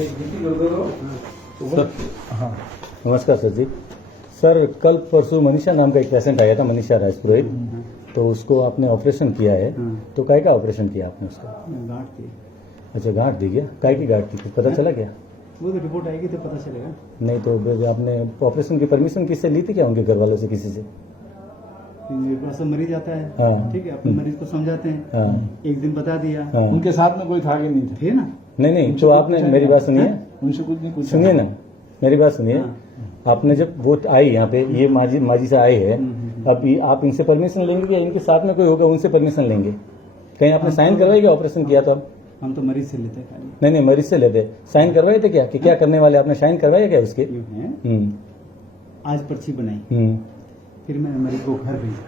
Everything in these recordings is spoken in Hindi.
सर हाँ नमस्कार सर जी। सर कल परसों मनीषा नाम का एक पेशेंट आया था, मनीषा राजपुरोहित, तो उसको आपने ऑपरेशन किया है। तो काय का ऑपरेशन किया आपने उसका? गांठ थी। अच्छा गांठ दी क्या? काय की गांठ थी कुछ पता चला क्या? वो तो रिपोर्ट आएगी तो पता चलेगा। नहीं तो आपने ऑपरेशन की परमिशन किससे ली थी क्या? उनके घर वालों से किसी से? मेरे पास मरीज आता है, हाँ। ठीक है, अपने मरीज को समझाते हैं। हाँ। एक दिन बता दिया। हाँ। उनके साथ में कोई था कि नहीं थे ना? नहीं तो आपने मेरी बात सुनिए, उनसे कुछ नहीं, कुछ सुनिए ना मेरी बात सुनिए। आपने जब वो आई यहाँ पे, ये माजी से आए हैं, अब आप इनसे परमिशन लेंगे या इनके साथ में कोई होगा उनसे परमिशन लेंगे? कहीं आपने साइन करवाई क्या ऑपरेशन किया तो? हम तो मरीज से लेते हैं। नहीं मरीज से लेते। साइन करवाए थे क्या कि क्या करने वाले? आपने साइन करवाए क्या उसके? आज पर्ची बनाई, फिर मैंने मरीज को घर भेजा,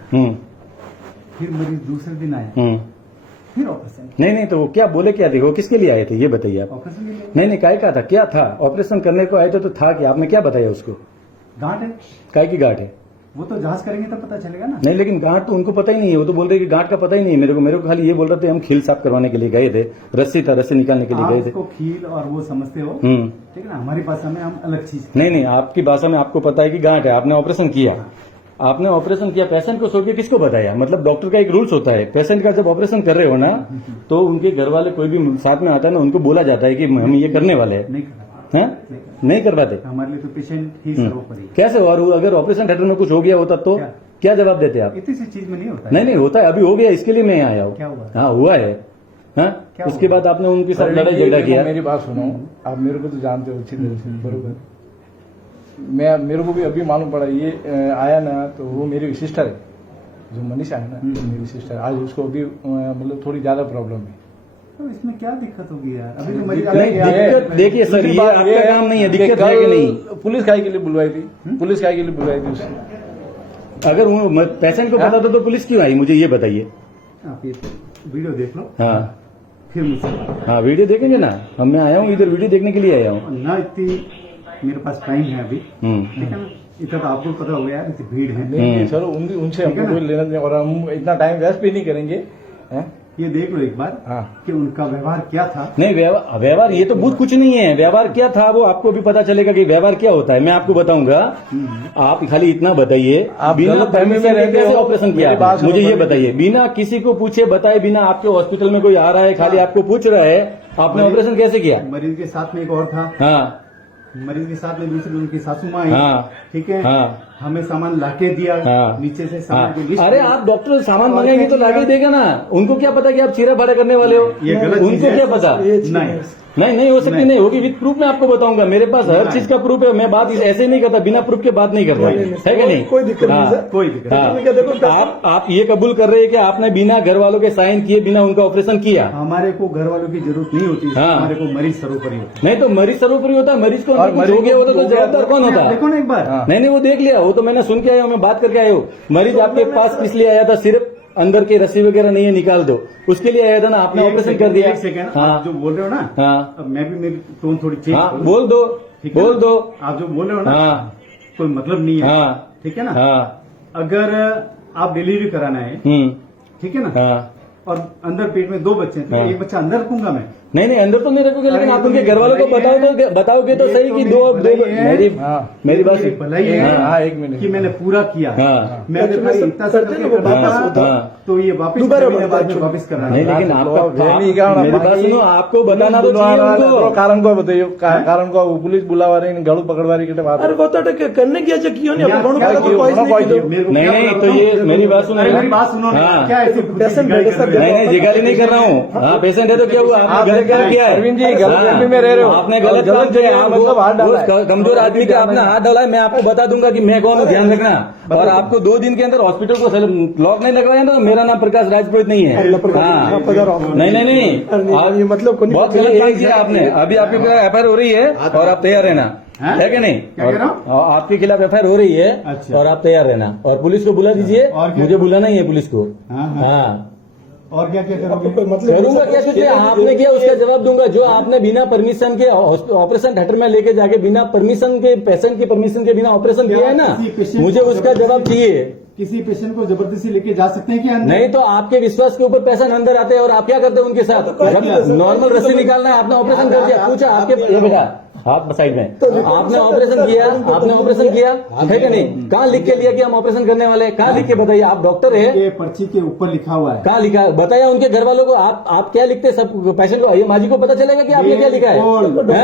फिर मरीज दूसरे दिन आया, फिर ऑपरेशन। नहीं तो वो क्या बोले, क्या देखो किसके लिए आए थे ये बताइए आप। ऑपरेशन के लिए। नहीं काय का था, क्या था? ऑपरेशन करने को आए थे तो था क्या? आपने क्या बताया उसको? गांठ है। काय की गांठ है? वो तो जांच करेंगे तो पता चलेगा ना। नहीं लेकिन गांठ तो उनको पता ही नहीं है, वो तो बोल रहे कि गांठ का पता ही नहीं है मेरे को खाली ये बोल रहे थे हम खील साफ करवाने के लिए गए थे, रस्सी था रस्सी निकालने के लिए गए थे। आपको खील और वो समझते हो, ठीक है ना? हमारी भाषा में हम अलग चीज। नहीं आपकी भाषा में आपको पता है कि गांठ है, आपने ऑपरेशन किया। आपने ऑपरेशन किया, पेशेंट को छोड़ के किसको बताया? मतलब डॉक्टर का एक रूल्स होता है, पेशेंट का जब ऑपरेशन कर रहे हो ना तो उनके घर वाले कोई भी साथ में आता है ना, उनको बोला जाता है कि हम ये करने वाले हैं। नहीं करवाते हमारे लिए तो पेशेंट ही सर्वोपरि। कैसे? और अगर ऑपरेशन थिएटर में कुछ हो गया होता तो क्या जवाब देते आप? इतनी सी चीज में नहीं होता। नहीं होता है, अभी हो गया, इसके लिए मैं आया हूँ। क्या हुआ? हाँ हुआ है। हाँ उसके बाद आपने उनके साथ लड़ाई झगड़ा किया। मेरी बात सुनो, आप मेरे को तो जानते हो अच्छी तरह से, बरोबर? मेरे को भी अभी मालूम पड़ा, ये आया ना तो वो मेरी सिस्टर है, जो मनीषा है ना मेरी सिस्टर। आज उसको अभी मतलब थोड़ी ज्यादा प्रॉब्लम है। तो इसमें क्या दिक्कत होगी यार? अभी तो मरीज देखिए सर, ये आपका काम नहीं है, दिक्कत है कि नहीं? पुलिस काय के लिए बुलवाई थी? पुलिस काय के लिए बुलवाई थी उसने? अगर वो पेशेंट को पता था तो पुलिस क्यों आई, मुझे ये बताइए। आप ये वीडियो देख लो, हाँ फिर मुझसे। हाँ वीडियो देखेंगे ना, मैं आया हूँ इधर वीडियो देखने के लिए आया हूँ ना। इतनी मेरे पास टाइम है अभी, ठीक है ना? इतना तो आपको पता होगा यार, इतनी भीड़ है। नहीं सर, उनसे हमको कोई लेना नहीं, और हम इतना टाइम वेस्ट भी नहीं करेंगे। ये देख लो एक बार कि उनका व्यवहार क्या था। नहीं व्यवहार ये तो बहुत कुछ नहीं है, व्यवहार क्या था वो आपको भी पता चलेगा कि व्यवहार क्या होता है, मैं आपको बताऊंगा। आप खाली इतना बताइए, बिना परमिशन के कैसे ऑपरेशन किया आपने? मुझे ये बताइए, बिना किसी को पूछे बताए, बिना आपके हॉस्पिटल में कोई आ रहा है खाली आपको पूछ रहा है, आपने ऑपरेशन कैसे किया? मरीज के साथ में एक और था। हाँ मरीज के साथ में दूसरी उनकी सासू माँ आई, ठीक है। हमें सामान लाके दिया, नीचे से सामान की लिस्ट। अरे आप डॉक्टर से सामान मंगाएंगे तो लाके देगा ना, उनको क्या पता कि आप चीरा फाड़ा करने वाले हो? ये गलत उनको क्या पता? नहीं हो सकती, नहीं होगी। विद प्रूफ मैं आपको बताऊंगा, मेरे पास हर चीज का प्रूफ है। मैं बात ऐसे नहीं करता, बिना प्रूफ के बात नहीं करता, है कि नहीं? कोई दिक्कत नहीं सर, कोई दिक्कत। आप ये कबूल कर रहे हैं कि आपने बिना घर वालों के साइन किए, बिना उनका ऑपरेशन किया? हमारे को घर वालों की जरूरत नहीं होती, हमारे को मरीज सर्वोपरि होता है। नहीं तो मरीज सर्वोपरि होता है, मरीज को हो गया होता तो जवाबदार कौन होता? देखो ना एक बार। नहीं वो देख लिया, वो तो मैंने सुन के आया हूँ, मैं बात करके आया हूँ। मरीज आपके पास किस लिए आया था? सिर्फ अंदर की रस्सी वगैरह नहीं है, निकाल दो, उसके लिए आया था ना, आपने ऑपरेशन कर दिया। एक सेकंड, आप जो बोल रहे हो ना, अब मैं भी मेरी टोन थोड़ी चेंज करूं। बोल दो। आप जो बोल रहे हो ना, कोई मतलब नहीं है, ठीक है ना? अगर आप डिलीवरी कराना है, ठीक है ना, और अंदर पेट में 2 बच्चे हैं, तो एक बच्चा अंदर रखूंगा मैं? नहीं अंदर तो नहीं रखोगे, लेकिन आप उनके घर वालों को बताओगे तो सही कि दो मेरी बात भलाई है। एक मिनट कि मैंने पूरा किया, मैं तो ये वापस करना नहीं, लेकिन मेरी बात सुनो, आपको बताना तो चाहिए। कारण को बताइए, कारण को पुलिस बुलावा रही, गड़ू पकड़वा रही के अरे वो तो करने की क्यों नहीं? नहीं तो ये मेरी बात सुनो, क्या नहीं जिगाली नहीं कर रहा हूँ। हाँ पेशेंट है तो क्या हुआ? आपने गलत क्या किया है? अरविंद जी गलत में रह रहे हो, आपने गलत काम किया, मतलब कमजोर आदमी का आपने हाथ डाला है। मैं आपको बता दूंगा कि मैं कौन हूँ, ध्यान रखना। और आपको 2 दिन के अंदर हॉस्पिटल को लॉक नहीं लगवाया तो मेरा नाम प्रकाश राजपुरोहित नहीं है। नहीं मतलब बहुत गलत काम किया आपने। अभी आपके खिलाफ एफआईआर हो रही है और आप तैयार रहना, है कि नहीं? आपके खिलाफ एफआईआर हो रही है और आप तैयार रहना, और पुलिस को बुला दीजिए। मुझे बुलाना ही है पुलिस को। हाँ और क्या करोगे? करूंगा क्या? कुछ आपने किया उसका जवाब दूंगा। जो आपने बिना परमिशन के ऑपरेशन थिएटर में लेके जाके बिना परमिशन के, पेशेंट की परमिशन के बिना ऑपरेशन किया है ना, मुझे उसका जवाब चाहिए। किसी पेशेंट को जबरदस्ती लेके जा सकते हैं क्या अंदर? नहीं तो आपके विश्वास के ऊपर पैसा अंदर आते हैं और आप क्या करते हैं उनके साथ? नॉर्मल रस्सी निकालना है, आपने ऑपरेशन कर दिया, पूछा आपके ये बेटा हाथ साइड में, आपने ऑपरेशन किया, है कि नहीं? कहाँ लिख के लिया कि हम ऑपरेशन करने वाले हैं? कहाँ लिख के बताइए? आप डॉक्टर है, ये पर्ची के ऊपर लिखा हुआ है। कहाँ लिखा है बताया उनके घर वालों को? आप क्या लिखते हैं? सब पेशेंट को, ये माजी को पता चलेगा कि आपने क्या लिखा है?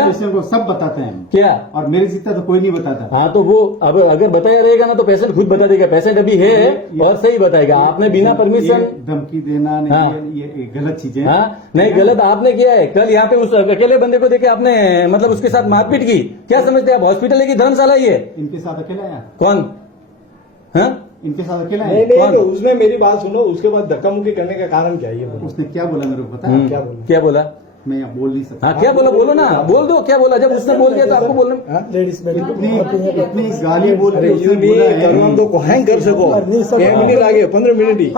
पेशेंट को सब बताते हैं क्या? और मेरे जितना तो कोई नहीं बताता। हाँ तो वो अब अगर बताया रहेगा ना तो पेशेंट खुद बता देगा। पेशेंट अभी है और सही बताएगा। आपने बिना परमिशन धमकी देना नहीं, हाँ। ये गलत चीजें। हाँ नहीं गलत आपने किया है। कल यहाँ पे उस अकेले बंदे को देखे आपने मतलब उसके साथ मारपीट की। क्या समझते हैं आप? हॉस्पिटल है कि धर्मशाला ही है? इनके साथ अकेला आया? कौन? हाँ इनके साथ अकेला नहीं है? नहीं, तो उसने मेरी बात सुनो, उसके बाद धक्का मुक्की करने का कारण क्या है ये बोलो। उसने क्या बोला मेरे को पता है? क्या बोला? क्या बोला? मैं यहाँ बोल नहीं सकता। हाँ क्या बोला? बोलो ना, बोल दो क्या बोला। जब उसने बोल दिया तो आपको बोलना। लेडीज में इतनी गाली बोल के उसने नहीं बोला है। करना तो को हैंग कर सको 1 मिनट लागे 15 मिनट ही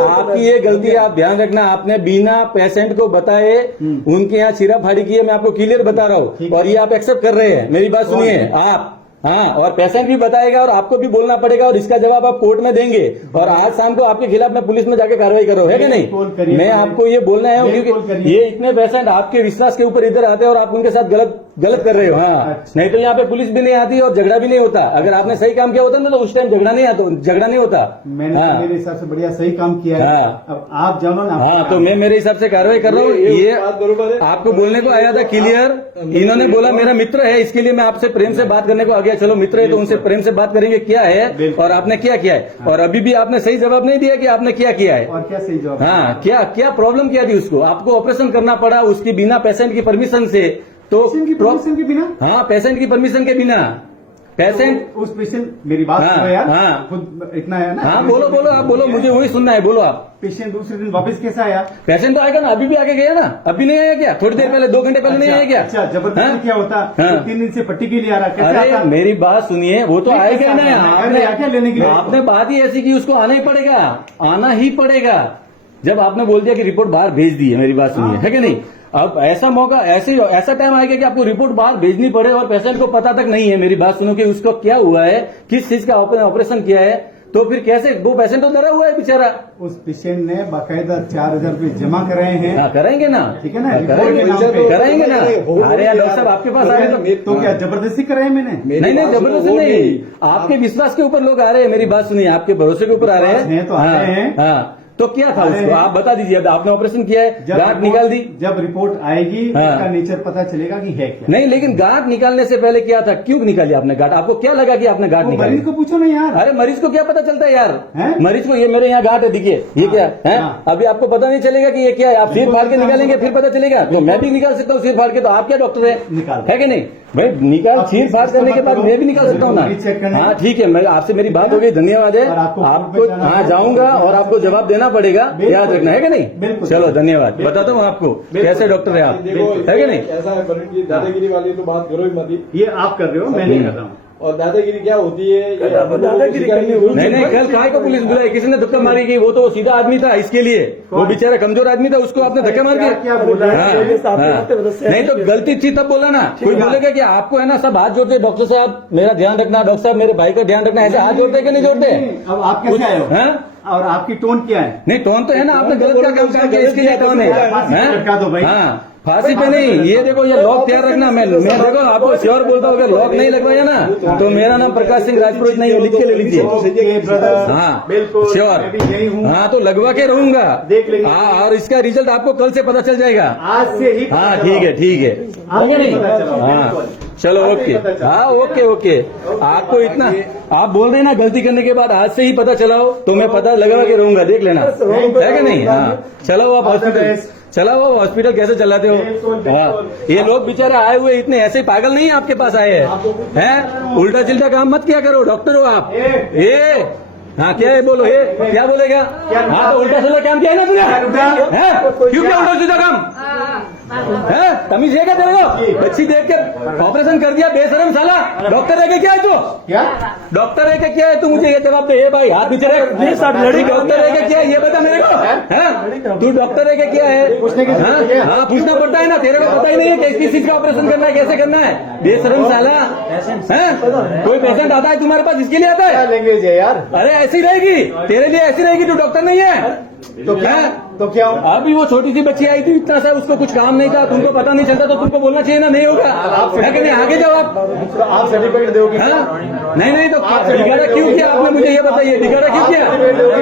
आपकी ये गलती है, आप ध्यान रखना। आपने बिना पेशेंट को बताए उनके यहाँ छीरा फाड़ी की है। मैं आपको क्लियर बता रहा हूँ और ये आप एक्सेप्ट कर रहे हैं। मेरी बात सुनिए आप। हाँ और पेशेंट भी बताएगा और आपको भी बोलना पड़ेगा और इसका जवाब आप कोर्ट में देंगे। और आज शाम को आपके खिलाफ मैं पुलिस में जाके कार्रवाई करो, है कि नहीं? मैं आपको ये बोलना है क्योंकि ये इतने पेशेंट आपके विश्वास के ऊपर इधर आते हैं और आप उनके साथ गलत कर रहे हो। हाँ नहीं तो यहाँ पे पुलिस भी नहीं आती और झगड़ा भी नहीं होता। अगर आपने सही काम किया होता ना तो उस टाइम झगड़ा नहीं होता। मैंने तो मेरे हिसाब से बढ़िया सही काम किया है। अब आप जानो ना। हाँ तो मैं मेरे हिसाब से कार्रवाई कर रहा हूँ। ये आपको बोलने को आया था क्लियर। इन्होंने बोला मेरा मित्र है, इसके लिए मैं आपसे प्रेम से बात करने को आ गया। चलो मित्र है तो उनसे प्रेम से बात करेंगे क्या है और आपने क्या किया है। और अभी भी आपने सही जवाब नहीं दिया कि आपने क्या किया है और क्या सही जवाब। हाँ क्या प्रॉब्लम क्या थी उसको? आपको ऑपरेशन करना पड़ा उसकी बिना पेशेंट की परमिशन से। तो परमिशन के बिना? हाँ पेशेंट की परमिशन के बिना। पेशेंट तो उस पेशेंट मेरी बात हाँ, सुनो यार। हाँ। खुद इतना है ना। हाँ बोलो आप बोलो, मुझे वही सुनना है, बोलो आप। पेशेंट दूसरे दिन वापस कैसा आया? पेशेंट तो आएगा ना, अभी भी आके गया ना। अभी नहीं आया क्या? थोड़ी देर पहले 2 घंटे पहले नहीं आया क्या? अच्छा जबरदस्ती क्या होता? हाँ। 3 दिन से पट्टी के लिए आ रहा, कैसे अरे आता? मेरी बात सुनिए, वो तो आएगा ही ना। क्या लेने के लिए? आपने बात ही ऐसी की उसको आना ही पड़ेगा। जब आपने बोल दिया कि रिपोर्ट बाहर भेज दी है, मेरी बात सुनिए, है कि नहीं? अब ऐसा मौका ऐसा टाइम आएगा कि आपको रिपोर्ट बाहर भेजनी पड़े और पेशेंट को पता तक नहीं है। मेरी बात सुनो कि उसको क्या हुआ है, किस चीज का ऑपरेशन किया है, तो फिर कैसे? वो पेशेंट तो डरा हुआ है बेचारा। उस पेशेंट ने बाकायदा 4000 रुपए जमा कराए हैं। हाँ करेंगे ना, ठीक है ना, करेंगे ना। अरे यार डॉक्टर साहब आपके पास आ रहे तो क्या जबरदस्ती कराए मैंने? नहीं जबरदस्ती नहीं, आपके विश्वास के ऊपर लोग आ रहे हैं। मेरी बात सुनिए, आपके भरोसे के ऊपर आ रहे हैं तो आ रहे हैं। हाँ तो क्या था उसको आप बता दीजिए। अब आपने ऑपरेशन किया है, गांठ निकाल दी। जब रिपोर्ट आएगी उसका नेचर पता चलेगा कि है क्या। नहीं लेकिन गांठ निकालने से पहले क्या था? क्यों निकाली आपने गांठ? आपको क्या लगा कि आपने गांठ निकाली? मरीज को पूछो ना यार। अरे मरीज को क्या पता चलता है यार? है? मरीज को ये मेरे यहाँ गांठ है, देखिए ये क्या है। अभी आपको पता नहीं चलेगा कि ये क्या है। आप सिर फाड़ के निकालेंगे फिर पता चलेगा। तो मैं भी निकाल सकता हूँ सिर फाड़ के, तो आप क्या डॉक्टर है कि नहीं भाई? निकाल सिर फाड़ करने के बाद मैं भी निकाल सकता हूँ ना। हाँ ठीक है, मैं आपसे मेरी बात हो गई, धन्यवाद है। आपको हाँ जाऊंगा और आपको जवाब देना पड़ेगा, याद रखना है कि नहीं? चलो धन्यवाद। बताता हूँ आपको कैसे डॉक्टर है आप, है कि नहीं? ऐसा है बरन की दादागिरी वाली तो बात करो ही मत। ये आप कर रहे हो, मैं नहीं कर रहा हूँ। और दादागिरी क्या होती है? दादागिरी नहीं कल काय को पुलिस बुलाई? किसी ने धक्का मारी गई? वो तो सीधा आदमी था इसके लिए, वो बेचारा कमजोर आदमी था, उसको आपने धक्का मार दिया। क्या बोला? नहीं तो गलती थी तब बोला ना। कोई बोलेगा कि आपको है ना सब हाथ जोड़ते, डॉक्टर साहब मेरा ध्यान रखना, डॉक्टर साहब मेरे भाई का ध्यान रखना, ऐसे हाथ जोड़ते कि नहीं जोड़ते? अब आप कैसे आए हो? और आपकी टोन क्या है? नहीं टोन तो है ना, आपने गलत क्या काम किया इसके लिए टोन है। हाँ फांसी पे नहीं, ये देखो ये लॉक तैयार रखना। मैं देखो आपको श्योर बोलता हूँ, अगर लॉक नहीं लगवाया ना तो मेरा नाम प्रकाश सिंह राजपुरोहित नहीं, लिख के ले लीजिए। हाँ श्योर, हाँ तो लगवा के रहूंगा। हाँ और इसका रिजल्ट आपको कल से पता चल जाएगा। आज से ही? हाँ ठीक है हाँ चलो ओके। हाँ ओके आपको इतना आप बोल रहे हैं ना गलती करने के बाद आज से ही पता चलाओ, तो मैं पता लगा के रहूंगा, देख लेना है कि नहीं? हाँ चलो आप हॉस्पिटल चला वो हॉस्पिटल कैसे चलाते हो? हाँ ये लोग बेचारे आए हुए इतने ऐसे ही पागल नहीं है आपके पास आए हैं। उल्टा चिल्टा काम मत किया करो, डॉक्टर हो आप। हाँ क्या है बोलो, क्या बोलेगा? हाँ तो उल्टा सीधा काम किया है ना तुमने? क्यों क्या उल्टा सीधा काम? है? तमीज है क्या तेरे को? बच्ची देख के ऑपरेशन कर दिया, बेशरम साला। डॉक्टर है क्या? क्या है तू? क्या डॉक्टर है क्या? क्या है तू? मुझे ये जवाब दे। भाई हाथ नीचे रख। नहीं साहब, लड़ी डॉक्टर है क्या? क्या है? ये बता मेरे को। हैं? तू डॉक्टर है क्या? क्या है? पूछने की जरूरत है? हाँ, पूछना पड़ता है ना। तेरे को पता ही नहीं है किस चीज का ऑपरेशन करना है, कैसे करना है। बेशरम साला है। कोई पेशेंट आता है तुम्हारे पास, इसके लिए आता क्या है? लैंग्वेज है यार? अरे ऐसी रहेगी तेरे लिए, ऐसी रहेगी। तू डॉक्टर नहीं है तो क्या हैं? तो क्या अभी वो छोटी सी बच्ची आई थी, इतना सा उसको कुछ काम नहीं था, तुमको पता नहीं चलता तो तुमको बोलना चाहिए ना। नहीं होगा है कि नहीं? आगे जाओ आप। आप सर्टिफिकेट दोगे? हाँ? नहीं तो बिगाड़ा क्यों किया आपने? मुझे ये बताइए, बिगाड़ा क्यों किया?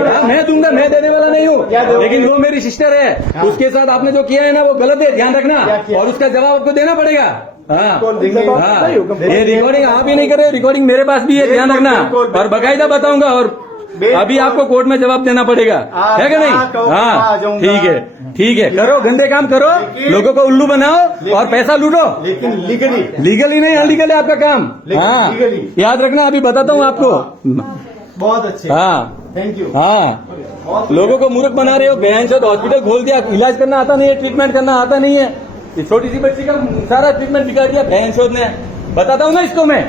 हाँ, मैं दूंगा, मैं देने वाला नहीं हूँ, लेकिन वो मेरी सिस्टर है। उसके साथ आपने जो किया है ना वो गलत है, ध्यान रखना। और उसका जवाब आपको देना पड़ेगा। हाँ, ये रिकॉर्डिंग आप ही नहीं कर रहे, रिकॉर्डिंग मेरे पास भी है, ध्यान रखना। और बाकायदा बताऊंगा, और अभी आपको कोर्ट में जवाब देना पड़ेगा, है कि नहीं? हाँ, ठीक है, करो, गंदे काम करो, लोगों को उल्लू बनाओ और पैसा लूटो, लेकिन लीगली नहीं, अनलीगल है आपका काम। हाँ, याद रखना, अभी बताता हूँ आपको। बहुत अच्छे। हाँ, थैंक यू। हाँ, लोगों को मूर्ख बना रहे हो। बहन से हॉस्पिटल खोल दिया, इलाज करना आता नहीं है, ट्रीटमेंट करना आता नहीं है। ये छोटी सी बच्ची का सारा ट्रीटमेंट बिगाड़ दिया बहन चोद ने। बताता हूँ ना इसको मैं।